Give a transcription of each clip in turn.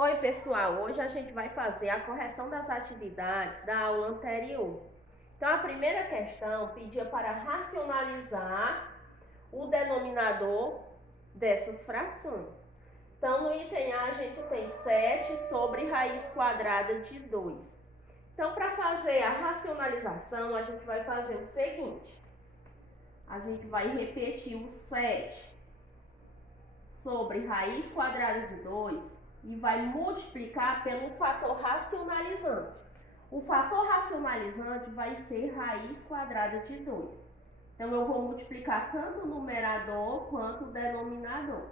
Oi, pessoal! Hoje a gente vai fazer a correção das atividades da aula anterior. Então, a primeira questão pedia para racionalizar o denominador dessas frações. Então, no item A, a gente tem 7 sobre raiz quadrada de 2. Então, para fazer a racionalização, a gente vai fazer o seguinte. A gente vai repetir o 7 sobre raiz quadrada de 2 e vai multiplicar pelo fator racionalizante. O fator racionalizante vai ser raiz quadrada de 2. Então, eu vou multiplicar tanto o numerador quanto o denominador.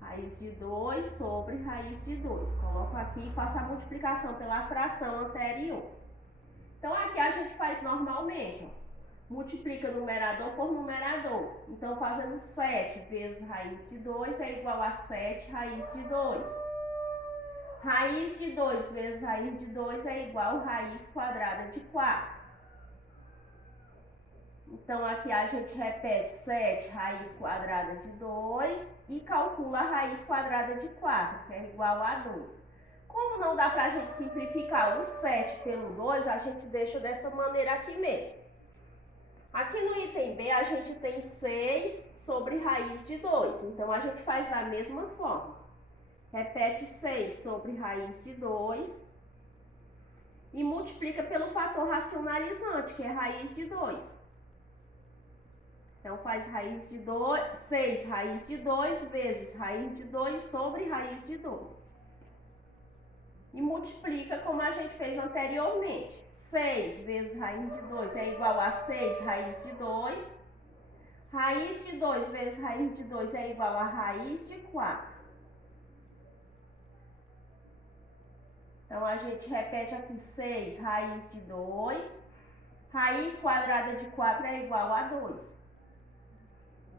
Raiz de 2 sobre raiz de 2. Coloco aqui e faço a multiplicação pela fração anterior. Então, aqui a gente faz normalmente, ó. Multiplica numerador por numerador. Então, fazendo 7 vezes raiz de 2 é igual a 7 raiz de 2. Raiz de 2 vezes raiz de 2 é igual a raiz quadrada de 4. Então, aqui a gente repete 7 raiz quadrada de 2 e calcula a raiz quadrada de 4, que é igual a 2. Como não dá para a gente simplificar o 7 pelo 2, a gente deixa dessa maneira aqui mesmo. Aqui no item B, a gente tem 6 sobre raiz de 2. Então, a gente faz da mesma forma. Repete 6 sobre raiz de 2 e multiplica pelo fator racionalizante, que é raiz de 2. Então, faz raiz de 2, 6 raiz de 2 vezes raiz de 2 sobre raiz de 2. E multiplica como a gente fez anteriormente. 6 vezes raiz de 2 é igual a 6 raiz de 2. Raiz de 2 vezes raiz de 2 é igual a raiz de 4. Então, a gente repete aqui 6 raiz de 2. Raiz quadrada de 4 é igual a 2.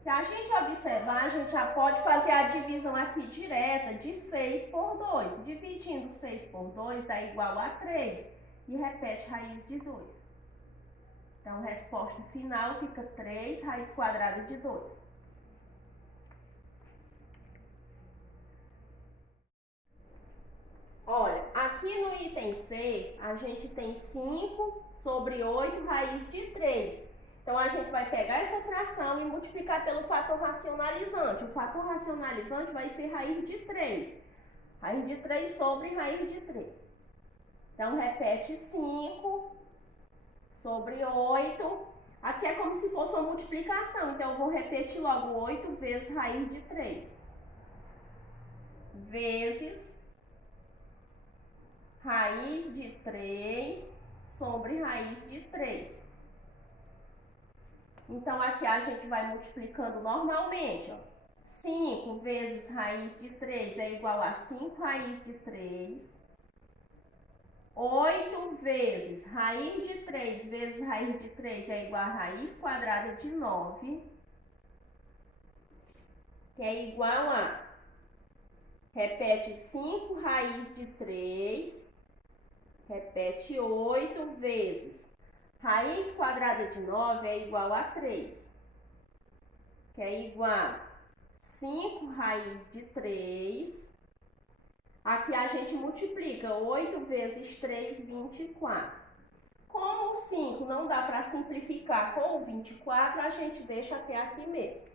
Se a gente observar, a gente já pode fazer a divisão aqui direta de 6 por 2. Dividindo 6 por 2 dá igual a 3. E repete raiz de 2. Então, a resposta final fica 3 raiz quadrada de 2. Olha, aqui no item C, a gente tem 5 sobre 8 raiz de 3. Então, a gente vai pegar essa fração e multiplicar pelo fator racionalizante. O fator racionalizante vai ser raiz de 3. Raiz de 3 sobre raiz de 3. Então, repete 5 sobre 8. Aqui é como se fosse uma multiplicação. Então, eu vou repetir logo 8 vezes raiz de 3. Vezes raiz de 3 sobre raiz de 3. Então, aqui a gente vai multiplicando normalmente, ó. 5 vezes raiz de 3 é igual a 5 raiz de 3. 8 vezes raiz de 3 vezes raiz de 3 é igual a raiz quadrada de 9, que é igual a, repete 5 raiz de 3, repete 8 vezes raiz quadrada de 9 é igual a 3, que é igual a 5 raiz de 3. Aqui a gente multiplica 8 vezes 3, 24. Como o 5 não dá para simplificar com o 24, a gente deixa até aqui mesmo.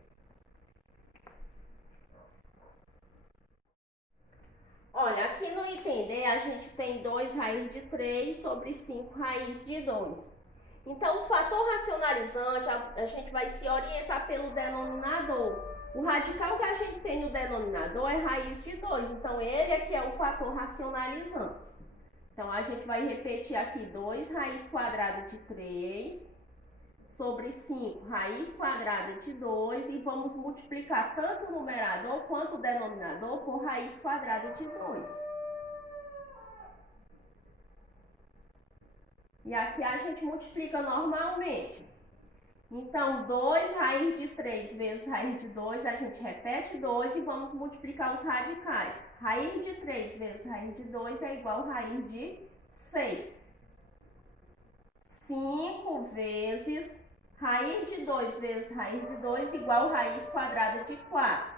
Olha, aqui no item D, a gente tem 2 raiz de 3 sobre 5 raiz de 2. Então, o fator racionalizante, a gente vai se orientar pelo denominador. O radical que a gente tem no denominador é raiz de 2. Então, ele aqui é o fator racionalizante. Então, a gente vai repetir aqui 2 raiz quadrada de 3 sobre 5 raiz quadrada de 2 e vamos multiplicar tanto o numerador quanto o denominador por raiz quadrada de 2. E aqui a gente multiplica normalmente. Então, 2 raiz de 3 vezes raiz de 2, a gente repete 2 e vamos multiplicar os radicais. Raiz de 3 vezes raiz de 2 é igual a raiz de 6. 5 vezes raiz de 2 vezes raiz de 2 igual a raiz quadrada de 4,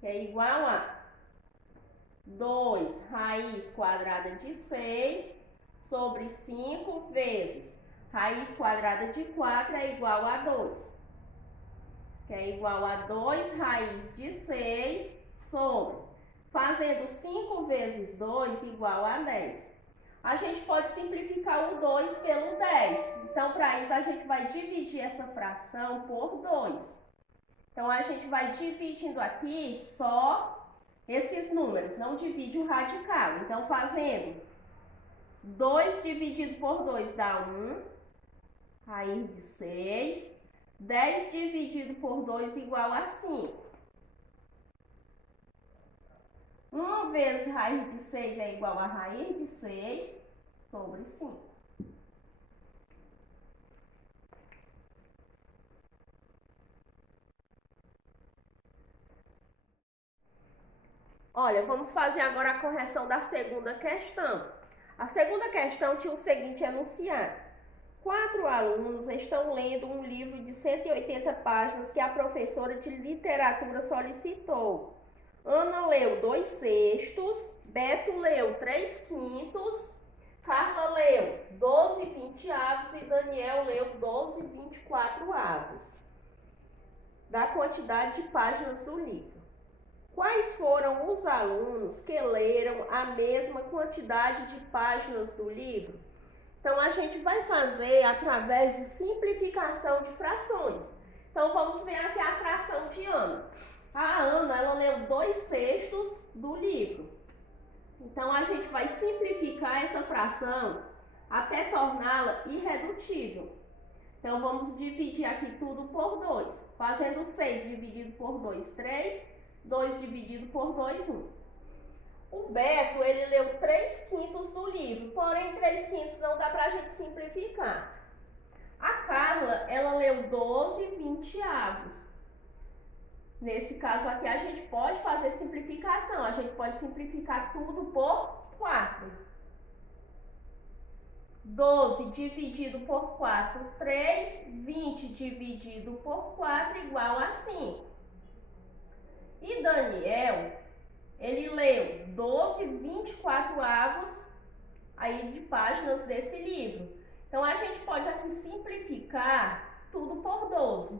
que é igual a 2 raiz quadrada de 6 sobre 5 vezes raiz quadrada de 4 é igual a 2. Que é igual a 2 raiz de 6 sobre, fazendo 5 vezes 2 igual a 10. A gente pode simplificar o 2 pelo 10. Então, para isso, a gente vai dividir essa fração por 2. Então, a gente vai dividindo aqui só esses números, não divide o radical. Então, fazendo 2 dividido por 2 dá 1, raiz de 6. 10 dividido por 2 igual a 5. 1 vezes raiz de 6 é igual a raiz de 6 sobre 5. Olha, vamos fazer agora a correção da segunda questão. A segunda questão tinha o seguinte enunciado. 4 alunos estão lendo um livro de 180 páginas que a professora de literatura solicitou. Ana leu 2/6, Beto leu 3/5, Carla leu 12/20 e Daniel leu 12/24 da quantidade de páginas do livro. Quais foram os alunos que leram a mesma quantidade de páginas do livro? Então, a gente vai fazer através de simplificação de frações. Então, vamos ver aqui a fração de Ana. A Ana, ela leu 2/6 do livro. Então, a gente vai simplificar essa fração até torná-la irredutível. Então, vamos dividir aqui tudo por 2. Fazendo 6 dividido por 2, 3. 2 dividido por 2, 1. O Beto, ele leu 3/5 do livro, porém 3/5 não dá pra gente simplificar. A Carla, ela leu 12/20. Nesse caso aqui, a gente pode fazer simplificação, a gente pode simplificar tudo por 4. 12 dividido por 4, 3. 20 dividido por 4 igual a 5. E Daniel, ele leu 12/24 aí de páginas desse livro. Então, a gente pode aqui simplificar tudo por 12.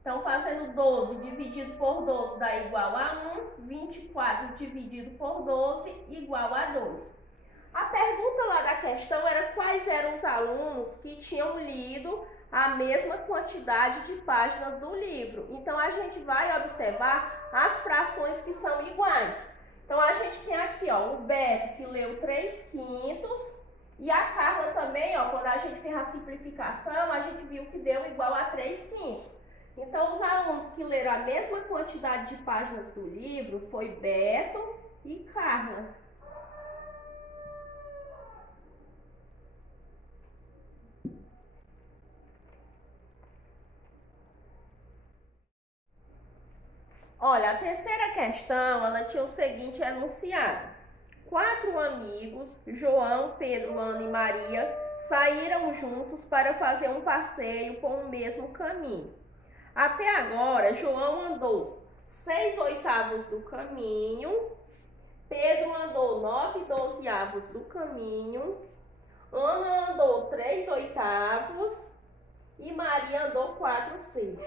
Então, fazendo 12 dividido por 12 dá igual a 1. 24 dividido por 12 igual a 2. A pergunta lá da questão era quais eram os alunos que tinham lido a mesma quantidade de páginas do livro. Então, a gente vai observar as frações que são iguais. Então, a gente tem aqui, ó, o Beto que leu 3/5 e a Carla também, ó, quando a gente fez a simplificação, a gente viu que deu igual a 3/5. Então, os alunos que leram a mesma quantidade de páginas do livro foi Beto e Carla. Olha, a terceira questão, ela tinha o seguinte enunciado. 4 amigos, João, Pedro, Ana e Maria, saíram juntos para fazer um passeio por um mesmo caminho. Até agora, João andou 6/8 do caminho, Pedro andou 9/12 do caminho, Ana andou 3/8 e Maria andou 4/6.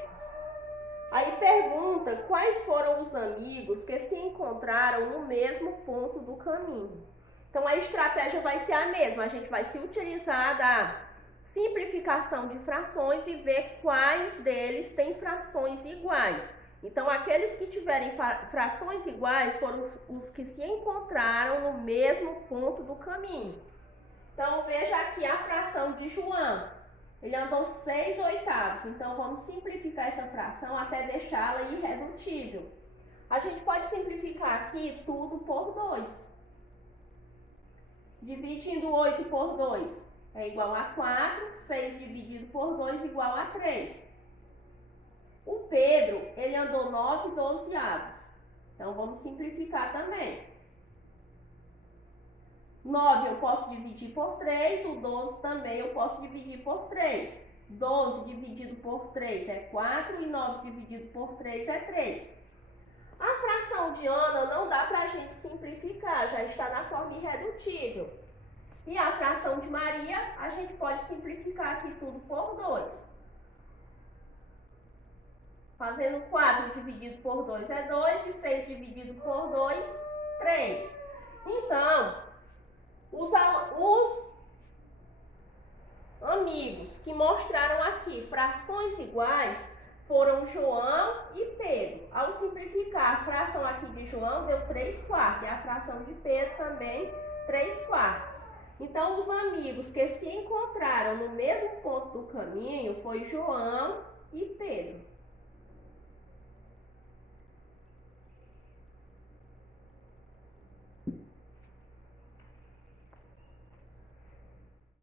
Aí pergunta quais foram os amigos que se encontraram no mesmo ponto do caminho. Então, a estratégia vai ser a mesma. A gente vai se utilizar da simplificação de frações e ver quais deles têm frações iguais. Então, aqueles que tiverem frações iguais foram os que se encontraram no mesmo ponto do caminho. Então, veja aqui a fração de João. Ele andou 6/8. Então, vamos simplificar essa fração até deixá-la irredutível. A gente pode simplificar aqui tudo por 2. Dividindo 8 por 2 é igual a 4. 6 dividido por 2 igual a 3. O Pedro, ele andou 9/12. Então, vamos simplificar também. 9 eu posso dividir por 3, o 12 também eu posso dividir por 3. 12 dividido por 3 é 4 e 9 dividido por 3 é 3. A fração de Ana não dá para a gente simplificar, já está na forma irredutível. E a fração de Maria, a gente pode simplificar aqui tudo por 2. Fazendo 4 dividido por 2 é 2, e 6 dividido por 2, 3. Então, os amigos que mostraram aqui frações iguais foram João e Pedro. Ao simplificar, a fração aqui de João deu 3/4 e a fração de Pedro também 3/4. Então, os amigos que se encontraram no mesmo ponto do caminho foi João e Pedro.